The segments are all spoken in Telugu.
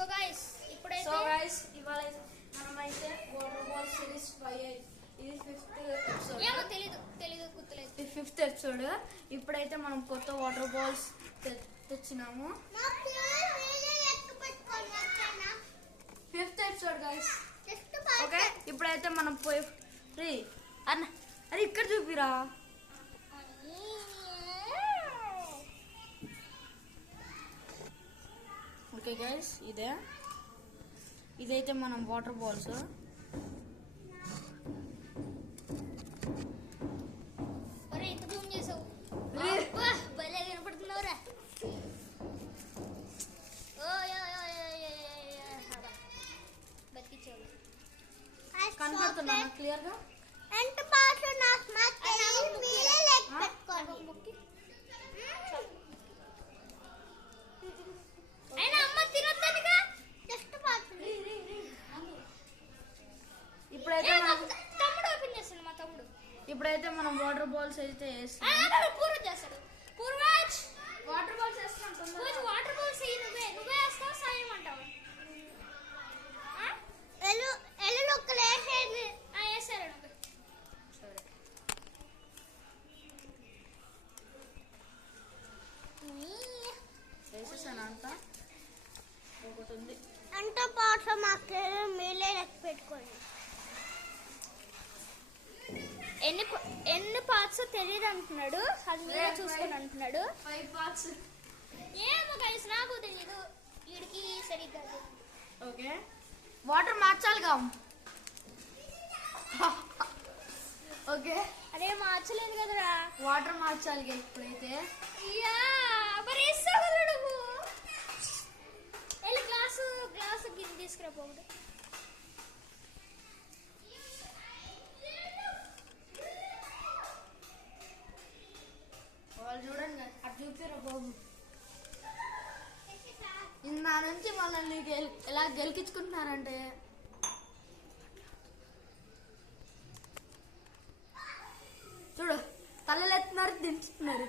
సో గైస్ ఇవాళ మనమైతే వాటర్ బాల్ సిరీస్ 5 ఇది 5th ఎపిసోడ్. ఏమో తెలీదు గుర్తులేదు. ఇది 5th ఎపిసోడ్. ఇప్పుడైతే మనం కొత్త వాటర్ బాల్స్ తెచ్చినాము. 5th episode guys. ఓకే, ఇప్పుడైతే మనం పోయి అన్న అరే ఇక్కడ చూపిరా. ఓకే గైస్, ఇదైతే మనం వాటర్ బాల్స్. కనపడుతున్నా క్లియర్ గా? ఇప్పుడైతే మనం వాటర్ బాల్స్ అయితే వాటర్ బాల్స్ వేసేసాను అంతా. ఒకటి ఉంది అంత పాటు మాకు మీలే లెక్క పెట్టుకోండి. ఎన్ని పార్ట్స్ తెలియదు అంటున్నాడు, అది మీరే చూసుకొని అంటున్నాడు. 5 పార్ట్స్ ఏమో గైస్, నాకు తెలీదు, వీడికి సరిగ్గా. Okay, water మార్చాలిగా. ఓకే, అదే మార్చలేదు కదరా, వాటర్ మార్చాలి ఇప్పుడైతే. వెళ్ళి గ్లాసు గిన్నె తీసుకురాపోడు. వాళ్ళు చూడండి అటు చూపిరా బాబు. నా నుంచి మళ్ళీ ఎలా గెలికించుకుంటున్నారంటే, చూడు తల్లలు ఎత్తున్నారు, దించుతున్నారు.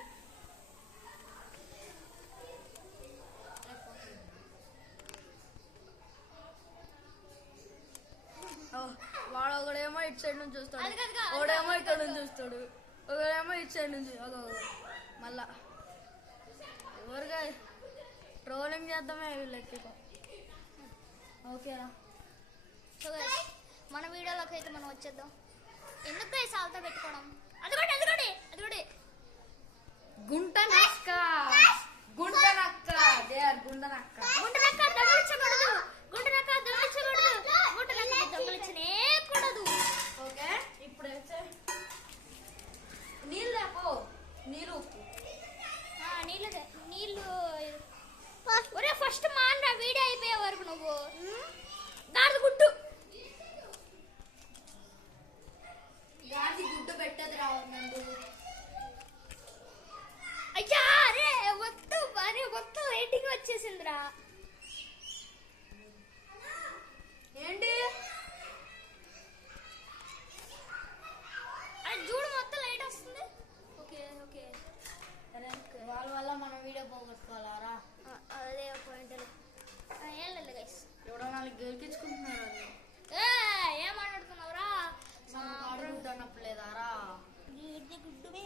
వాడు ఒకడేమో ఇటు సైడ్ నుంచి చూస్తాడు, ఒకడేమో ఇక్కడ నుంచి చూస్తాడు, ఒకడేమో ఇటు సైడ్ నుంచి. మళ్ళా ఎవరుగా ట్రోలింగ్ చేద్దామే వీళ్ళకి. ఓకేనా, సో మన వీడియోలోకి అయితే మనం వచ్చేద్దాం. ఎందుకు సాల్తో పెట్టుకోవడం? అదిగోటి గుంటనక్క దొంగలించకూడదు. ఓకే, ఇప్పుడైతే నీళ్ళు లేపో, నీళ్ళు ఒరే ఫస్ట్ మాన్న వీడియో అయిపోయే వరకు నువ్వు గాడి గుడ్డు పెట్టదు రావద్దు. అయ్యా అరే మొత్తం రేటింగ్ వచ్చేసిందిరా. ఏంటి చూడు, మొత్తం లైట్ వస్తుంది. ఓకే వాళ్ళ వల్ల మనం వీడియో పోగొట్టుకోవాలా? అదే పాయింట్. ఏం లేదు గైస్, ఎవడో నాలుగు గెలిపించుకుంటున్నారు. ఏం మాట్లాడుతున్నావురా? గుడ్డు అన్నప్పులేదారా? గుడ్డుకే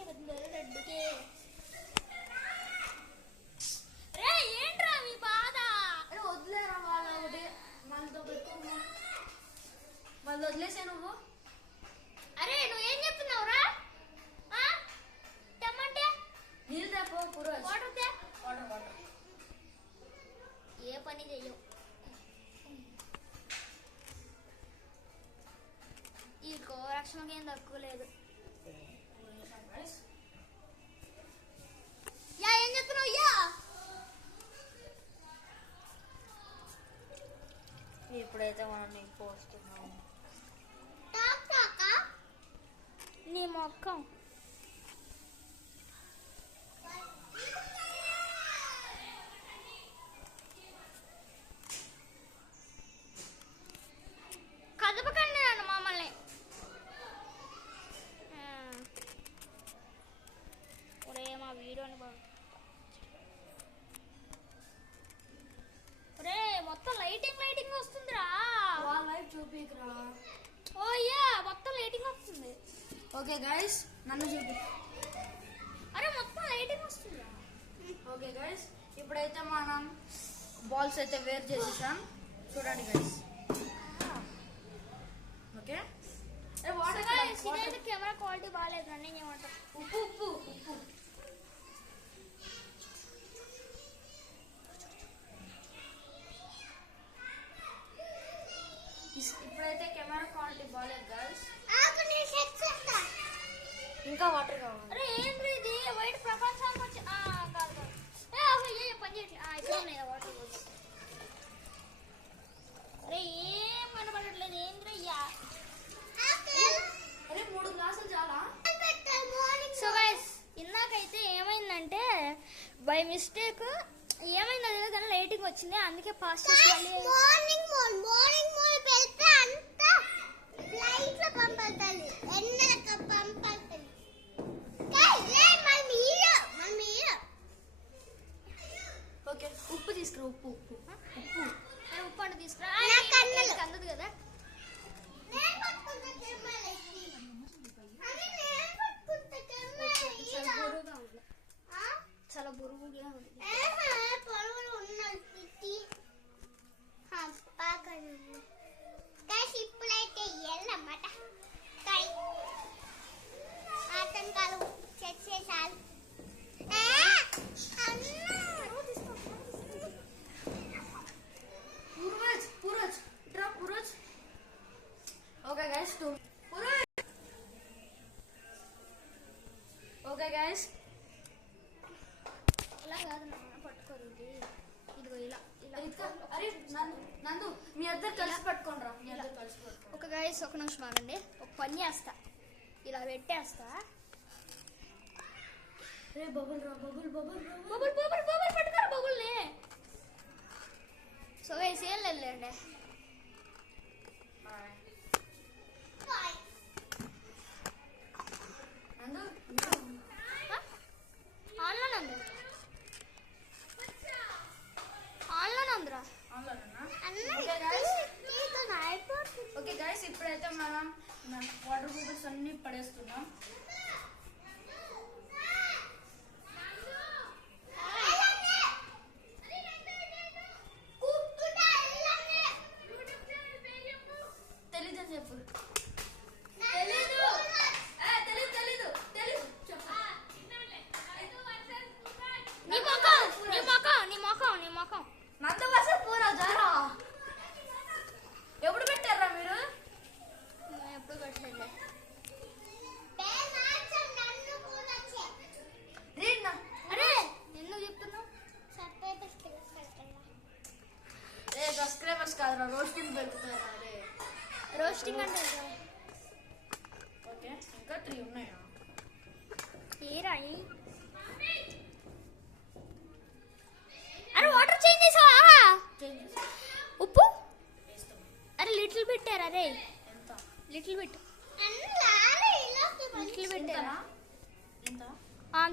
రెడ్డుకే. రే ఏంట్రా మీ బాధ? వదిలేరా వాళ్ళ ఒకటి మనతో పెట్టుకున్నా, మళ్ళీ వదిలేసే నువ్వు. అరే నువ్వేం చెప్తున్నావురా? తెమ్మంటే నీళ్ళు తెపో, వాటర్ ఏ పని చెయ్యవు. ఈ కోరక్షణకి ఏం తక్కువ లేదు. ఏం చెప్తున్నావు? ఇప్పుడైతే మనం నీకు పోస్తున్నాము. నీ మొక్కం కదపకండి నన్ను మమ్మల్ని. మా వీడియోని మొత్తం లైట్ ఓకే గైస్ నన్ను చూపి. అరే మొత్తం లైటింగ్ వస్తుంది. ఓకే గైస్ ఇప్పుడైతే మనం బాల్స్ అయితే వేర్ చేసేసాం చూడండి గైస్. ఓకే ఇదైతే కెమెరా క్వాలిటీ బాగాలేదు రన్నింగ్ ఏమంటారు. ఉప్పు ఉప్పు ఉప్పు ఇప్పుడైతే కెమెరా క్వాలిటీ బాగాలేదు గైస్. ఇంకా వాటర్ కావాలి. అరే ఏంద్రీ ఇది వైట్ ప్రపంచానికి వచ్చి కాదు పని చేయట్లేదు. ఇక్కడ ఉన్నాయి వాటర్ బాల్స్. అరే ఏం కనబడట్లేదు ఏంద్రయ్యా. అరే 3 గ్లాసులు చాలా. సో గైస్ ఇందాకైతే ఏమైందంటే బై మిస్టేక్ ఏమైందో తెలియదు కానీ లైటింగ్ వచ్చింది అందుకే పాస్ చేసి ఓకే ఉప్పు తీసుకురా. ఉప్పు ఉప్పు ఉప్పు ఉప్పు అంటే తీసుకురా అందదు కదా. చాలా బురుగుగా ఉంది. ఇప్పుడైతే వెళ్ళమాట ఆటంకాలు చేసేసాలు. పూరజ్ డ్రా పూరజ్. ఓకే గైస్ ఓకే గైస్ ఇలా కాదు పట్టుకోరు ఇదిగో ఇలా ఇలా. అరే నందు మీ ఇద్దరు కలిసి పట్టుకోండి. మీ ఇద్దరు కలిసి పట్టుకోండి. ఒక గైస్ ఒక నిమిషం ఆగండి. ఒక పని చేస్తా ఇలా పెట్టేస్తా. రే బబుల్ రా bubble bubble bubble bubble bubble పట్టుకోరు బబుల్ని. సో గైస్ ఏం లేదండి. ఓకే గైస్ ఇప్పుడైతే మనం వాటర్ బాటిల్స్ అన్ని పడేస్తున్నాం. తెలీదని చెప్పు. నీ మొఖం నందు బస పూరా జారా. ఎప్పుడు పెట్టారా మీరు? ఎప్పుడు పెట్టలేదు. అరే ఎందుకు చెప్తున్నావు? సబ్స్క్రైబర్స్ కాదురా రోస్టింగ్ పెరుగుతారా. రోస్టింగ్ అంటే ఓకే ఇంకా 3 ఉన్నాయా? ఏరాయి. అరే వాటర్ చేంజ్ చేసావా? ఉప్పు అరే లిటిల్ పెట్టారు. అరే ఎంత లిటిల్ బిట్ లిటిల్ ఎంత పెట్టారా? ఎంత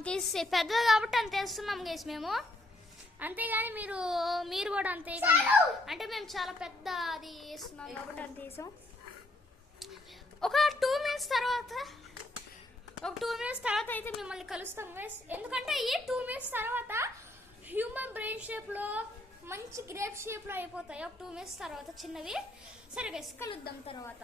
తీసి పెద్దది కాబట్టి అంత వేస్తున్నాం గేస్ మేము. అంతేగాని మీరు కూడా అంతే అంటే మేము చాలా పెద్ద అది వేస్తున్నాం కాబట్టి అంత వేసాం. ఒక 2 minutes తర్వాత అయితే మిమ్మల్ని కలుస్తాం గైస్. ఎందుకంటే ఈ 2 minutes తర్వాత హ్యూమన్ బ్రెయిన్ షేప్లో మంచి గ్రేప్ షేప్లో అయిపోతాయి. ఒక 2 minutes తర్వాత చిన్నవి. సరే గైస్ కలుద్దాం తర్వాత.